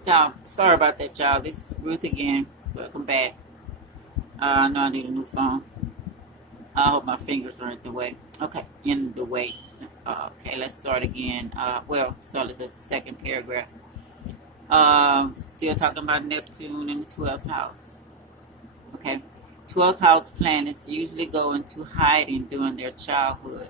So, sorry about that, y'all. This is Ruth again. Welcome back. I know I need a new phone. I hope my fingers aren't the way. Okay, in the way. Okay, let's start again. Start at the second paragraph. Still talking about Neptune in the 12th house. Okay, 12th house planets usually go into hiding during their childhood,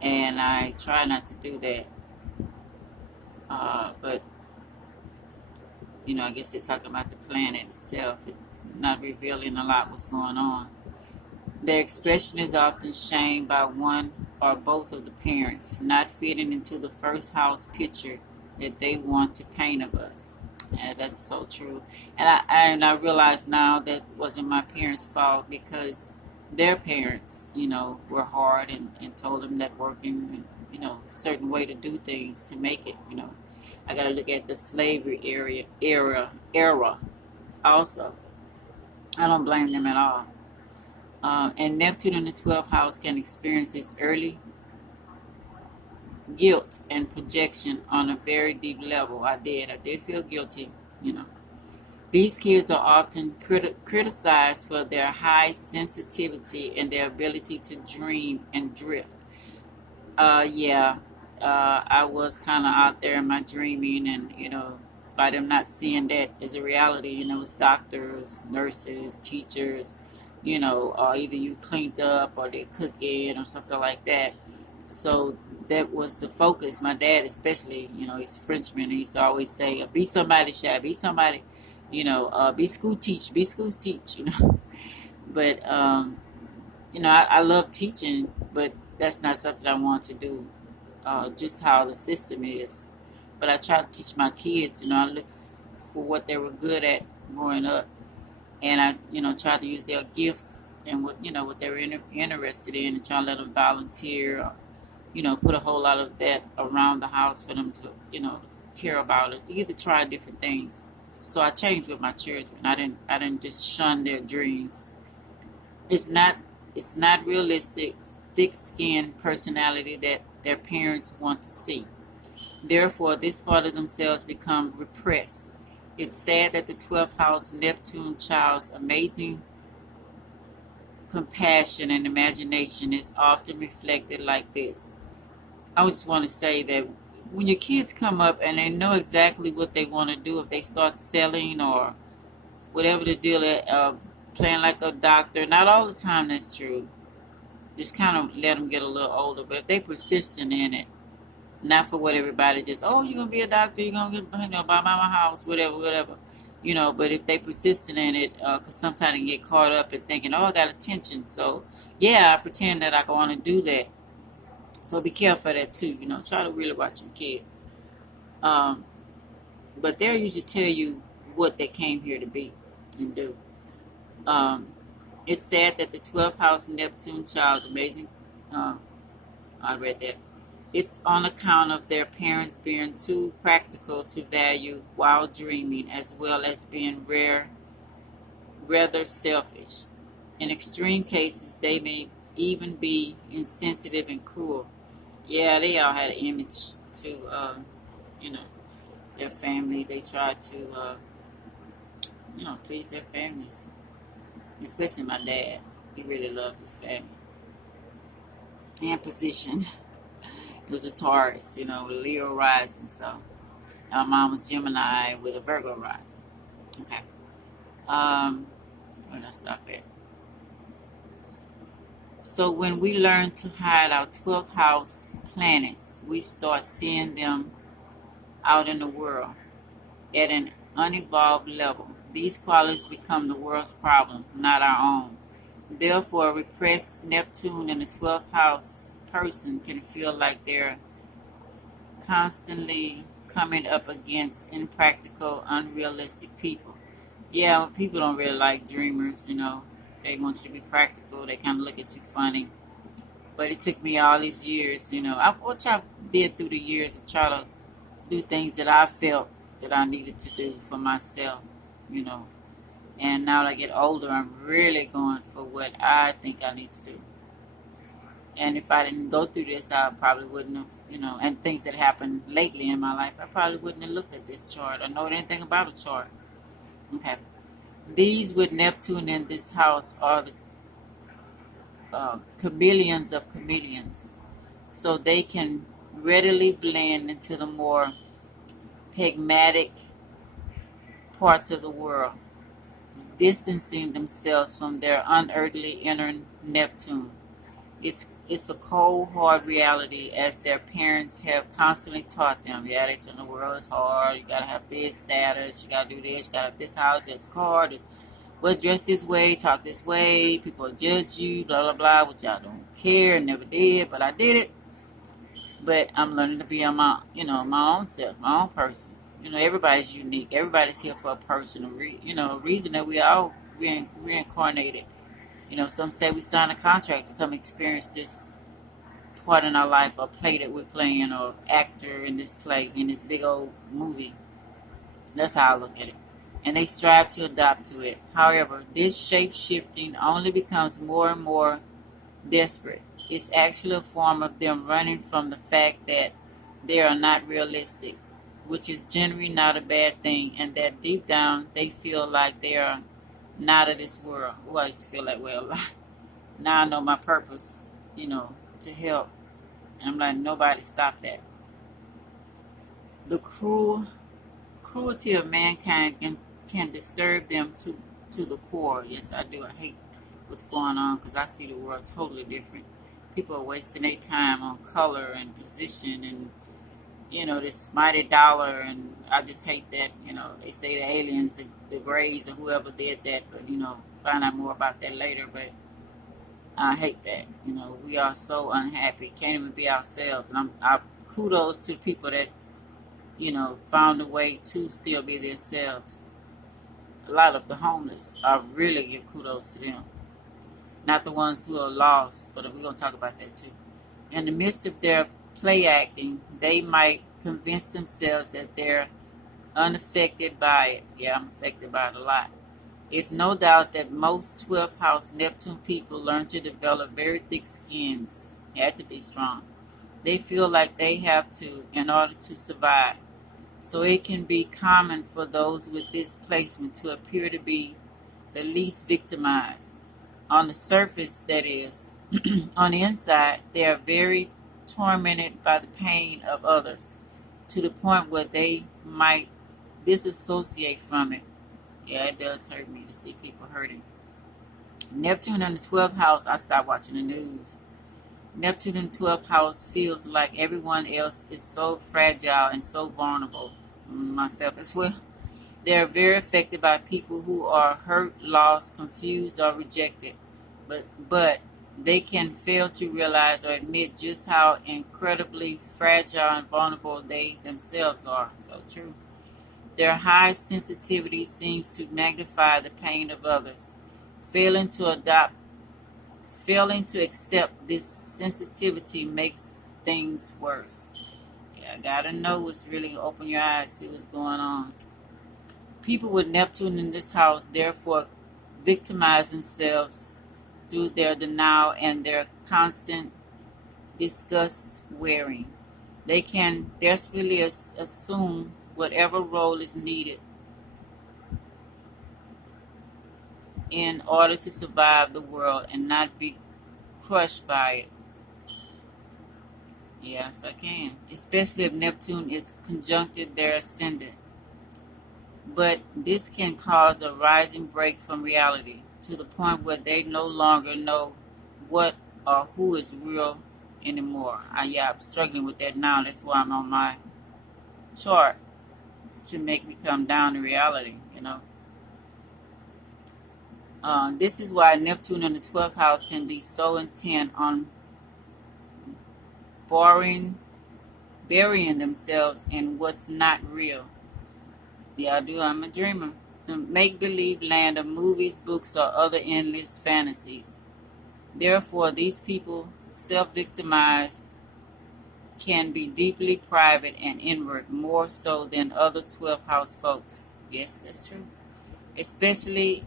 and I try not to do that. But I guess they're talking about the planet itself, not revealing a lot what's going on. Their expression is often shamed by one or both of the parents, not fitting into the first house picture that they want to paint of us. And that's so true. And I realize now that wasn't my parents' fault because their parents, were hard and told them that working, certain way to do things to make it. I got to look at the slavery era also. I don't blame them at all. And Neptune in the 12th house can experience this early guilt and projection on a very deep level. I did feel guilty. These kids are often criticized for their high sensitivity and their ability to dream and drift. Yeah, I was kind of out there in my dreaming, and by them not seeing that as a reality, it's doctors, nurses, teachers, or either you cleaned up or they're cooking or something like that. So that was the focus. My dad, especially, he's a Frenchman. He used to always say, "Be somebody, Shad. Be somebody. Be school teach. Be school teach." But I love teaching, but that's not something I want to do. Just how the system is. But I try to teach my kids. I look for what they were good at growing up, and I, try to use their gifts and what they were interested in, and try to let them volunteer. Or, put a whole lot of that around the house for them to, care about it. Either try different things. So I changed with my children. I didn't just shun their dreams. It's not it's not realistic, thick-skinned personality that their parents want to see. Therefore, this part of themselves become repressed. It's sad that the 12th house Neptune child's amazing compassion and imagination is often reflected like this. I just want to say that when your kids come up and they know exactly what they want to do, if they start selling or whatever the deal is, playing like a doctor, not all the time that's true. Just kind of let them get a little older. But if they persistent in it, not for what everybody just, oh, you're going to be a doctor, you're going to get, buy my house, whatever. But if they persistent in it, because sometimes they get caught up in thinking, oh, I got attention. So, yeah, I pretend that I want to do that. So be careful of that too. Try to really watch your kids. But they'll usually tell you what they came here to be and do. Um, it's sad that the 12th house Neptune child's amazing. I read that. It's on account of their parents being too practical to value while dreaming, as well as being rather selfish. In extreme cases, they may even be insensitive and cruel. Yeah, they all had an image to, you know, their family. They tried to, please their families. Especially my dad. He really loved his family. And position. It was a Taurus, with a Leo rising. So, my mom was Gemini with a Virgo rising. Okay. Where did I stop at? So when we learn to hide our 12th house planets, we start seeing them out in the world at an unevolved level. These qualities become the world's problem, not our own. Therefore, a repressed Neptune in the 12th house person can feel like they're constantly coming up against impractical, unrealistic people. Yeah, people don't really like dreamers, They want you to be practical. They kind of look at you funny. But it took me all these years, which I did through the years of try to do things that I felt that I needed to do for myself, you know. And now that I get older, I'm really going for what I think I need to do. And if I didn't go through this, I probably wouldn't have, and things that happened lately in my life, I probably wouldn't have looked at this chart or know anything about a chart. Okay. These with Neptune in this house are the chameleons of chameleons. So they can readily blend into the more pragmatic parts of the world, distancing themselves from their unearthly inner Neptune. It's a cold, hard reality as their parents have constantly taught them. Yeah, they tell them the world is hard. You gotta have this status. You gotta do this. You gotta have this house, this car. Well, dress this way, talk this way. People judge you, blah blah blah. Which I don't care, never did, but I did it. But I'm learning to be on my own self, my own person. Everybody's unique. Everybody's here for a personal, reason that we all reincarnated. Some say we signed a contract to come experience this part in our life, or play that we're playing, or actor in this play, in this big old movie. That's how I look at it. And they strive to adapt to it. However, this shape shifting only becomes more and more desperate. It's actually a form of them running from the fact that they are not realistic, which is generally not a bad thing, and that deep down they feel like they are not of this world. Well, I used to feel that way a lot. Now I know my purpose, to help. And I'm like, nobody stop that. The cruelty of mankind can disturb them to the core. Yes, I do. I hate what's going on because I see the world totally different. People are wasting their time on color and position and this mighty dollar, and I just hate that. They say the aliens, the Greys, or whoever did that, but find out more about that later. But I hate that. We are so unhappy, can't even be ourselves. And I kudos to the people that found a way to still be themselves. A lot of the homeless, I really give kudos to them. Not the ones who are lost, but we're gonna talk about that too. In the midst of their play acting, they might convince themselves that they're unaffected by it. Yeah, I'm affected by it a lot. It's no doubt that most 12th house Neptune people learn to develop very thick skins. They have to be strong. They feel like they have to in order to survive. So it can be common for those with this placement to appear to be the least victimized. On the surface, that is. On the inside, they are very tormented by the pain of others, to the point where they might disassociate from it. Yeah, it does hurt me to see people hurting. Neptune in the 12th house, I stopped watching the news. Neptune in the 12th house feels like everyone else is so fragile and so vulnerable, myself as well. They are very affected by people who are hurt, lost, confused, or rejected. But they can fail to realize or admit just how incredibly fragile and vulnerable they themselves are. So true. Their high sensitivity seems to magnify the pain of others. Failing to accept this sensitivity makes things worse. Yeah, I gotta know what's really open your eyes, see what's going on. People with Neptune in this house therefore victimize themselves through their denial and their constant disgust wearing. They can desperately assume whatever role is needed in order to survive the world and not be crushed by it. Yes, I can. Especially if Neptune is conjuncted their ascendant. But this can cause a rising break from reality to the point where they no longer know what or who is real anymore. I'm struggling with that now. That's why I'm on my chart to make me come down to reality, This is why Neptune in the 12th house can be so intent on burying themselves in what's not real. Yeah, I do. I'm a dreamer. The make-believe land of movies, books, or other endless fantasies. Therefore, these people, self-victimized, can be deeply private and inward, more so than other 12th house folks. Yes, that's true. Especially,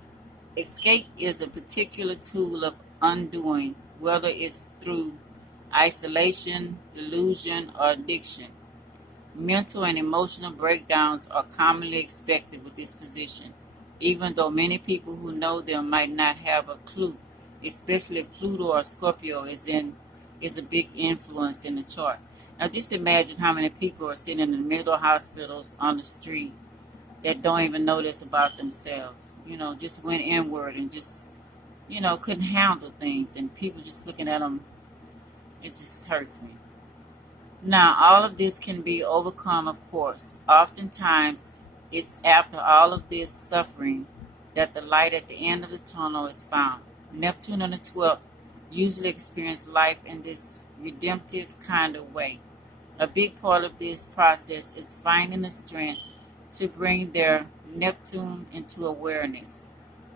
escape is a particular tool of undoing, whether it's through isolation, delusion, or addiction. Mental and emotional breakdowns are commonly expected with this position, even though many people who know them might not have a clue, especially Pluto or Scorpio is a big influence in the chart. Now just imagine how many people are sitting in the mental hospitals on the street that don't even know this about themselves. Just went inward and just, couldn't handle things, and people just looking at them. It just hurts me. Now, all of this can be overcome, of course. Oftentimes, it's after all of this suffering that the light at the end of the tunnel is found. Neptune on the 12th usually experience life in this redemptive kind of way. A big part of this process is finding the strength to bring their Neptune into awareness.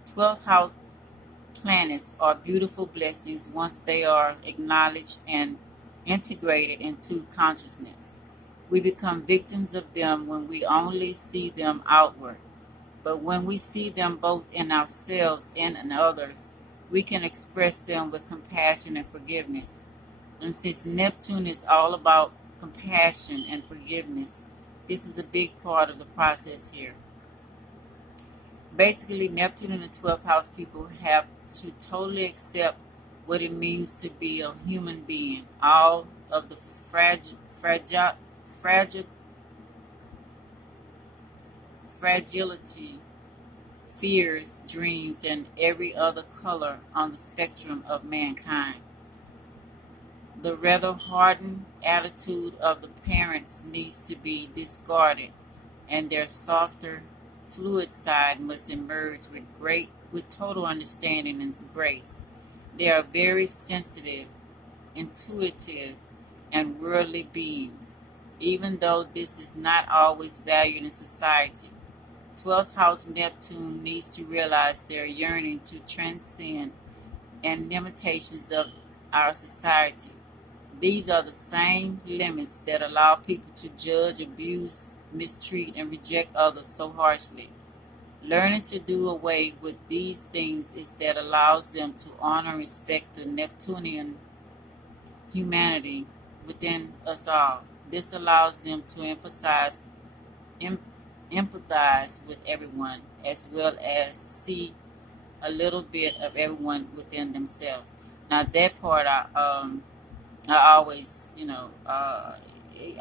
12th house planets are beautiful blessings once they are acknowledged and integrated into consciousness. We become victims of them when we only see them outward. But when we see them both in ourselves and in others, we can express them with compassion and forgiveness. And since Neptune is all about compassion and forgiveness, this is a big part of the process here. Basically, Neptune in the 12th house people have to totally accept what it means to be a human being. All of the fragility, fears, dreams, and every other color on the spectrum of mankind. The rather hardened attitude of the parents needs to be discarded, and their softer, fluid side must emerge with total understanding and grace. They are very sensitive, intuitive, and worldly beings, even though this is not always valued in society. 12th house Neptune needs to realize their yearning to transcend and limitations of our society. These are the same limits that allow people to judge, abuse, mistreat, and reject others so harshly. Learning to do away with these things is that allows them to honor and respect the Neptunian humanity within us all. This allows them to empathize with everyone, as well as see a little bit of everyone within themselves. Now that part, I always,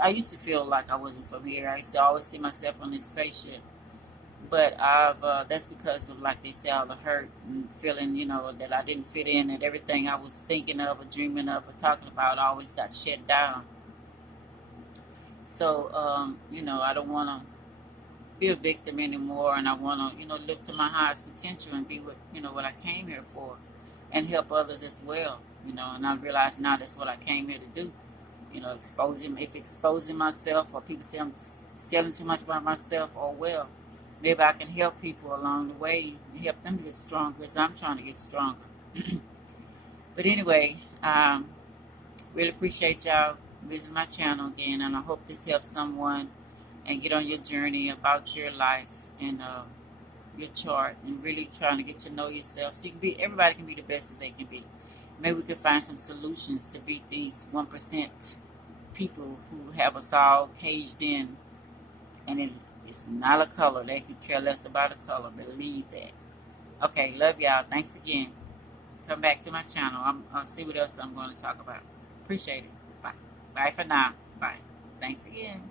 I used to feel like I wasn't from here. I used to always see myself on this spaceship. But that's because of, like they say, all the hurt and feeling, that I didn't fit in, and everything I was thinking of or dreaming of or talking about always got shut down. So, I don't want to be a victim anymore, and I want to, live to my highest potential and be what I came here for, and help others as well, and I realize now that's what I came here to do, exposing myself, or people say I'm selling too much about myself, or well, maybe I can help people along the way and help them get stronger as I'm trying to get stronger. But anyway, really appreciate y'all visiting my channel again, and I hope this helps someone and get on your journey about your life and your chart, and really trying to get to know yourself so you can everybody can be the best that they can be. Maybe we can find some solutions to beat these 1% people who have us all caged in, and it's not a color. They could care less about a color. Believe that. Okay, love y'all. Thanks again. Come back to my channel. I'll see what else I'm going to talk about. Appreciate it. Bye. Bye for now. Bye. Thanks again.